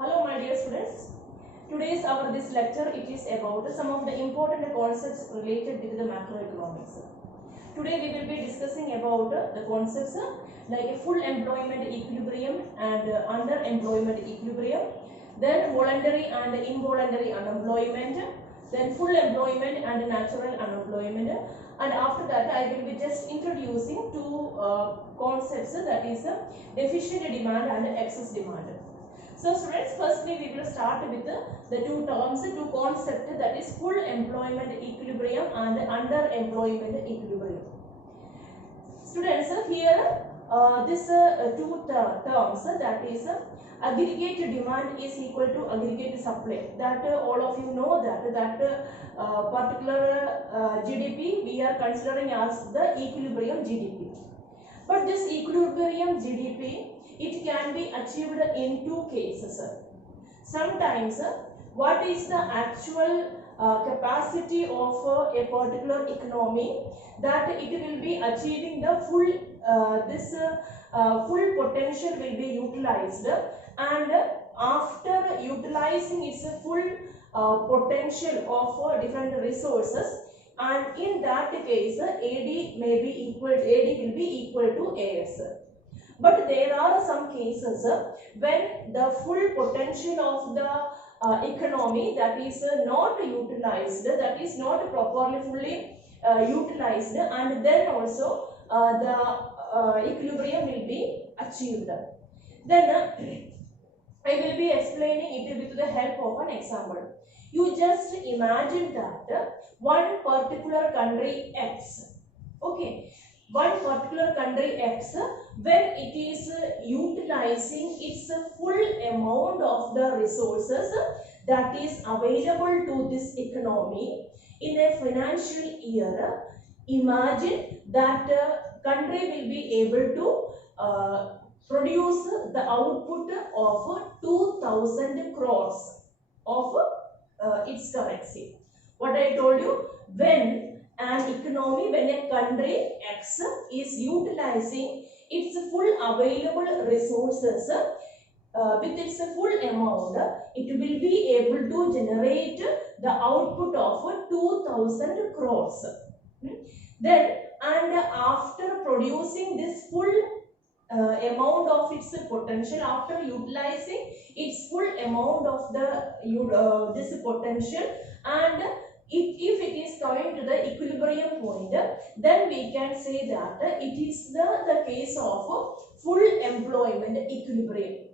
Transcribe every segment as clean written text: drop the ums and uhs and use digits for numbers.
Hello my dear students. Today's our this lecture it is about some of the important concepts related with the macroeconomics. Today we will be discussing about the concepts like a full employment equilibrium and underemployment equilibrium, then voluntary and involuntary unemployment, then full employment and natural unemployment, and after that I will be just introducing two concepts, that is deficient demand and excess demand. So students, firstly we will start with the two terms, two concepts, that is full employment equilibrium and underemployment equilibrium. Students, here this two terms, that is aggregate demand is equal to aggregate supply. That all of you know that particular GDP we are considering as the equilibrium GDP. But this equilibrium GDP, it can be achieved in two cases. Sometimes, what is the actual capacity of a particular economy, that it will be achieving the full full potential will be utilized, and after utilizing its full potential of different resources, and in that case AD may be equal, AD will be equal to AS. But there are some cases when the full potential of the economy, that is not utilized, that is not properly fully utilized, and then also the equilibrium will be achieved. Then I will be explaining it with the help of an example. You just imagine that one particular country X, okay, one particular country X, when it is utilizing its full amount of the resources that is available to this economy in a financial year, imagine that country will be able to produce the output of 2000 crores of its currency. What I told you, when an economy, when a country X is utilizing its full available resources with its full amount, it will be able to generate the output of 2000 crores. Then, and after producing this full amount of its potential, after utilizing its full amount of the this potential, and if it is coming to the equilibrium point, then we can say that it is the case of full employment equilibrium.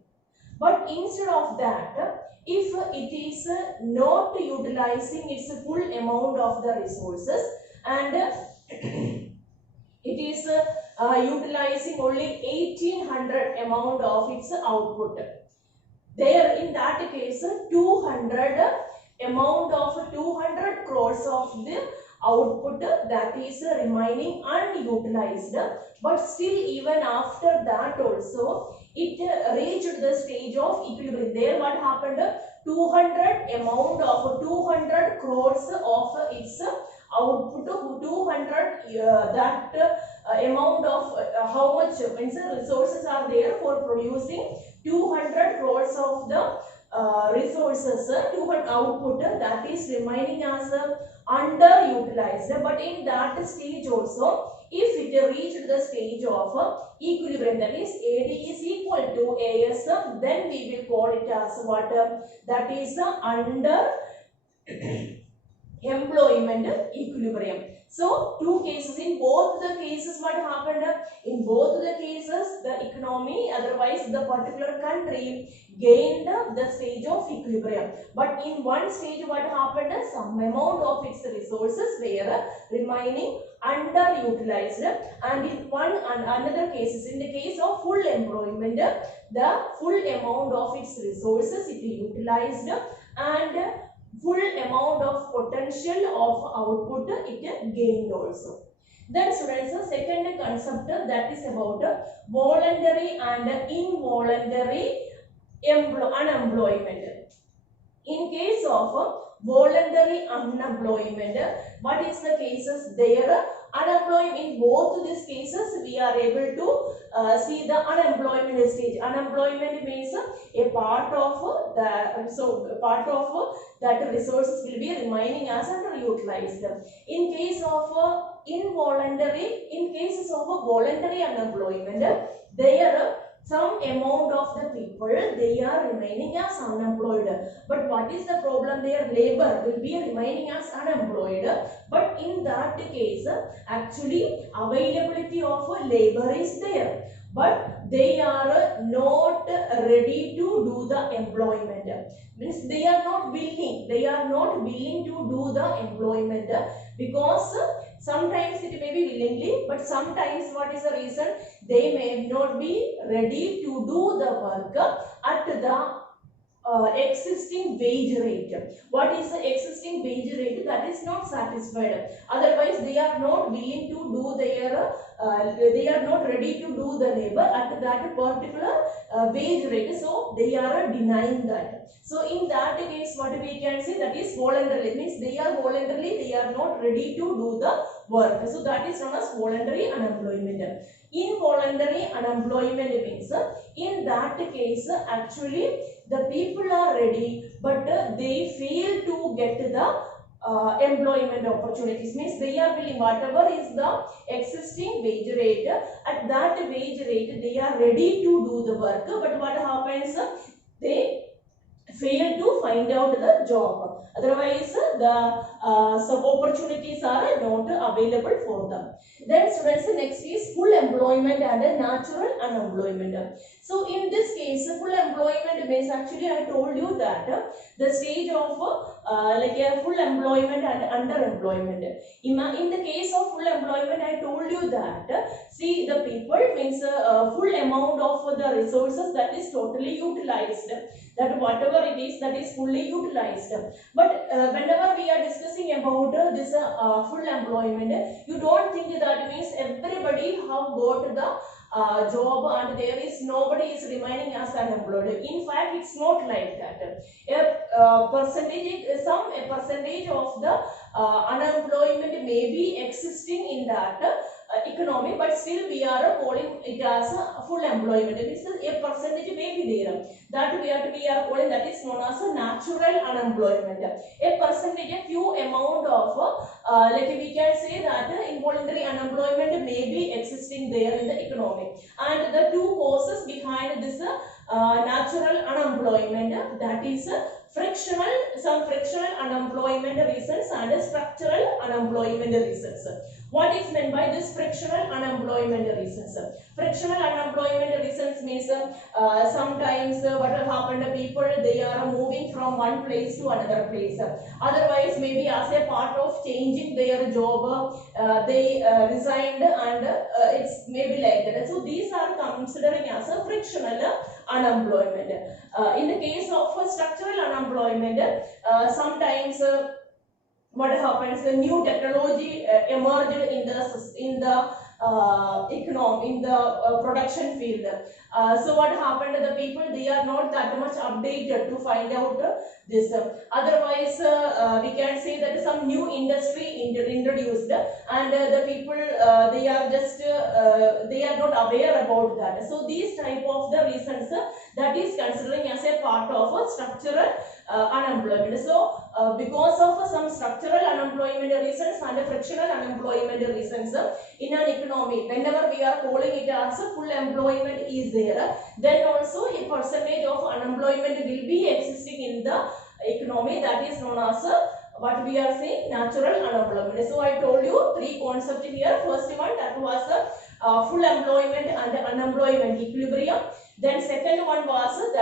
But instead of that, if it is not utilizing its full amount of the resources, and it is utilizing only 1800 amount of its output, there in that case 200 amount of 200 crores of the output that is remaining unutilized. But still, even after that also, it reached the stage of equilibrium. There what happened, 200 amount of 200 crores of its output, 200 that amount of how much means resources are there for producing 200 crores of the resources, 200 output that is remaining as underutilized. But in that stage also, if it reached the stage of equilibrium, that is AD is equal to AS, then we will call it as what, that is under employment equilibrium. So two cases, in both the cases what happened, in both the cases the economy, otherwise the particular country gained the stage of equilibrium. But in one stage what happened, some amount of its resources were remaining underutilized, and in one and another cases, in the case of full employment, the full amount of its resources it utilized, and full amount of potential of output it gained also. Then students, the second concept, that is about voluntary and involuntary unemployment. In case of voluntary unemployment, what is the cases there? unemployment. In both these cases we are able to see the unemployment stage. Unemployment means a part of that resources will be remaining as underutilized. In case of in cases of voluntary unemployment, there some amount of the people they are remaining as unemployed. But what is the problem? Their labor will be remaining as unemployed. But in that case, actually availability of labor is there, but they are not ready to do the employment. Means they are not willing to do the employment, because sometimes it may be willingly, but sometimes what is the reason? They may not be ready to do the work at the existing wage rate. What is the existing wage rate? That is not satisfied. Otherwise, they are not willing to do their, they are not ready to do the labor at that particular wage rate. So they are denying that. So in that case, what we can say, that is voluntary. It means they are voluntarily, they are not ready to do the work. So that is known as voluntary unemployment. Involuntary unemployment means in that case actually the people are ready, but they fail to get the employment opportunities. Means they are willing, whatever is the existing wage rate, at that wage rate they are ready to do the work, but what happens? They fail to find out the job. Otherwise, the some opportunities are not available for them. Then students, next is full employment and natural unemployment. So in this case, full employment means, actually I told you that the stage of like a full employment and underemployment. In the case of full employment, I told you that see, the people means full amount of the resources that is totally utilized, that whatever it is, that is fully utilized. But whenever we are discussing about this full employment, you don't think that means everybody have got the job and there is nobody is remaining as unemployed. In fact, it's not like that. A percentage of the unemployment may be existing in that economy, but still we are calling it as a full employment. This is a percentage may be there, that we are calling, that is known as a natural unemployment. A percentage, a few amount of like we can say that involuntary unemployment may be existing there in the economy. And the two causes behind this natural unemployment, that is some frictional unemployment reasons and structural unemployment reasons. What is meant by this frictional unemployment reasons? Frictional unemployment reasons means sometimes what will happen to people, they are moving from one place to another place. Otherwise, maybe as a part of changing their job, they resigned, and it's maybe like that. So these are considering as a frictional unemployment. In the case of structural unemployment, sometimes what happens? The new technology emerged in the economy, in the production field. So what happened? The people, they are not that much updated to find out this. Otherwise, we can say that some new industry introduced, and the people they are just they are not aware about that. So these type of the reasons that is considering as a part of a structural unemployment. So because of some structural unemployment reasons and frictional unemployment reasons in an economy, whenever we are calling it as a full employment is there, then also a percentage of unemployment will be existing in the economy, that is known as what we are saying, natural unemployment. So I told you three concepts here. First one, that was full employment and unemployment equilibrium. Then second one was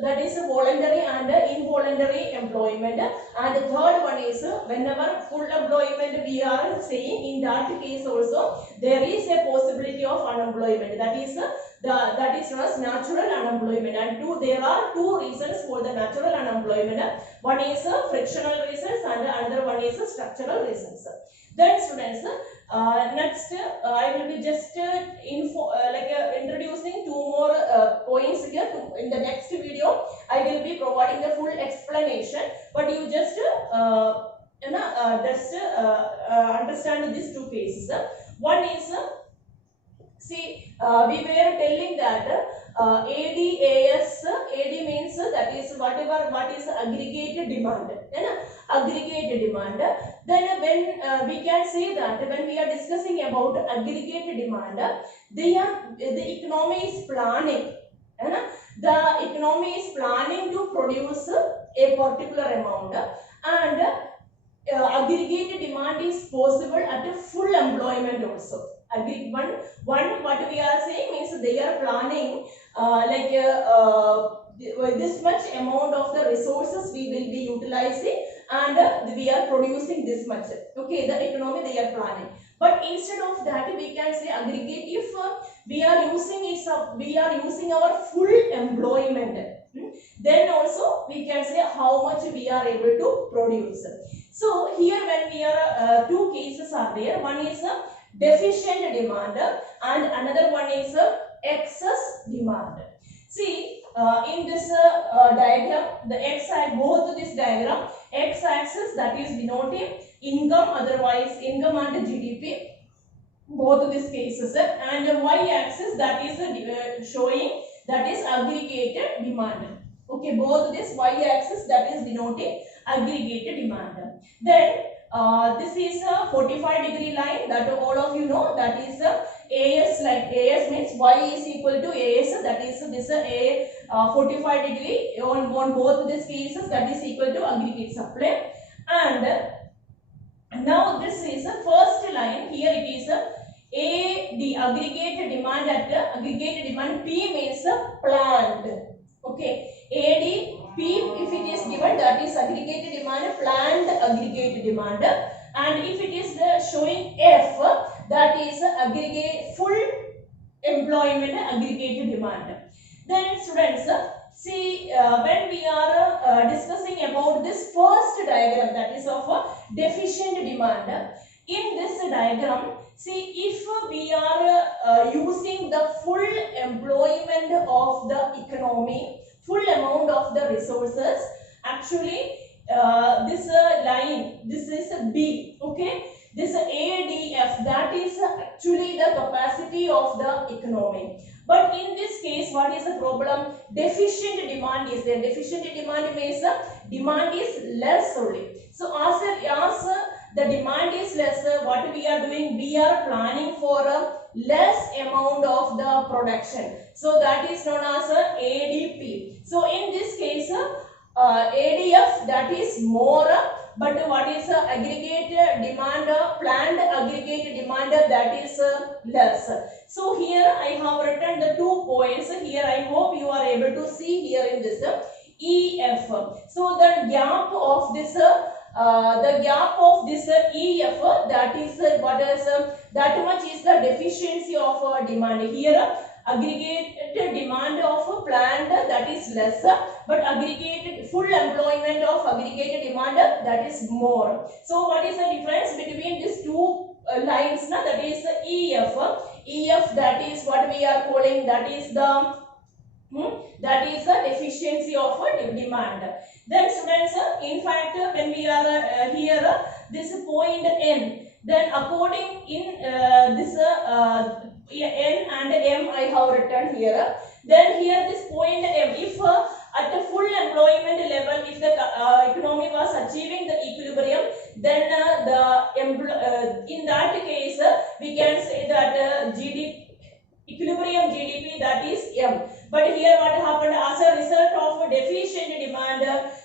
that is voluntary and involuntary employment, and the third one is whenever full employment we are saying, in that case also there is a possibility of unemployment, that is known as natural unemployment. And there are two reasons for the natural unemployment. One is frictional reasons and another one is structural reasons. Then students, next I will be just introducing two more points here. In the next video I will be providing the full explanation, but you just just understand these two cases. One is see, we were telling that ADAS, AD means that is whatever what is aggregate demand, aggregate demand. Then when we can say that when we are discussing about aggregate demand, the economy is planning, the economy is planning to produce a particular amount, and aggregate demand is possible at a full employment also. One what we are saying means they are planning this much amount of the resources we will be utilizing, and we are producing this much. Okay, the economy they are planning. But instead of that, we can say aggregate if we are using our full employment. Then also we can say how much we are able to produce. So here when we are two cases are there. One is deficient demand and another one is excess demand. See, in this diagram, the both this diagram, x-axis that is denoting income, otherwise income and GDP, both these cases, and the y-axis that is showing that is aggregated demand. Okay, both this y-axis that is denoting aggregated demand. Then this is a 45-degree line that all of you know, that is AS, like AS means y is equal to AS, that is this a 45 degree on both these cases, that is equal to aggregate supply. And now this is the first line, here it is the aggregate demand at aggregate demand, P means planned. Okay, AD, P if it is given, that is aggregate demand, planned aggregate demand, and if it is showing F, that is aggregate full employment aggregate demand. Then students, see when we are discussing about this first diagram, that is of deficient demand, in this diagram, see if we are using the full employment of the economy, full amount of the resources, actually this line, this is B, okay, this ADF, that is actually the capacity of the economy. But in this case, what is the problem? Deficient demand is there. Deficient demand means demand is less only. So as the demand is less, what we are doing? We are planning for a less amount of the production. So that is known as ADP. So in this case, ADF, that is more, but what is aggregate demand, planned aggregate demand, that is less. So here I have written the 2 points here. I hope you are able to see here in this EF. So the gap of this EF, that is what is that much is the deficiency of demand. Here aggregated demand of planned, that is less, but aggregated full employment of aggregated demand, that is more. So what is the difference between these two lines? That is EF. EF, that is what we are calling, that is the deficiency of demand. Then students, in fact, when we are here, this point N, then according in this N and M I have written here. Then here this point M, if at the full employment level, if the economy was achieving the equilibrium, then in that case we can say that equilibrium GDP, that is M. But here what happened, as a result of deficient demand,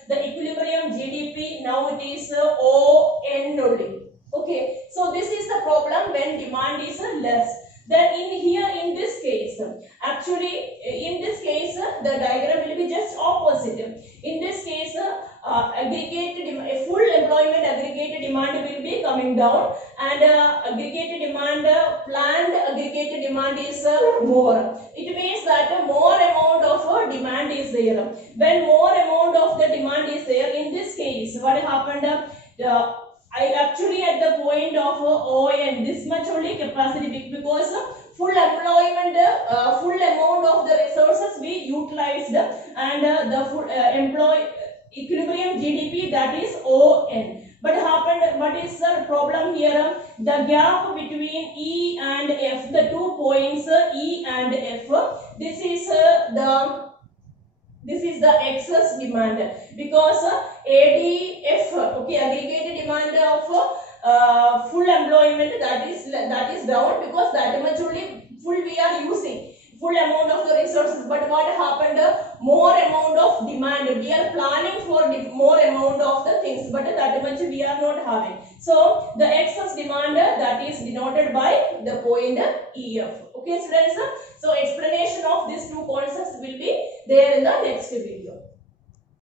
the equilibrium GDP now it is ON only. Okay, so this is the problem when demand is less. Then in this case, actually in this case the diagram will be just opposite. In this case, full employment aggregated demand will be coming down, and aggregated demand, planned aggregated demand is more. It means that more amount of demand is there. When more amount of the demand is there, in this case what happened, I actually at the point of ON, this much only capacity, because full employment, full amount of the resources we utilized, and the full equilibrium GDP, that is ON. But happened, what is the problem here? The gap between E and F, the 2 points E and F, this is the excess demand, because ADF, okay, aggregate demand of full employment, that is down, because that much only full we are using, full amount of the resources. But what happened, more amount of demand, we are planning for more amount of the things, but that much we are not having. So the excess demand, that is denoted by the point EF. Okay students, so explanation of these two concepts will be there in the next video.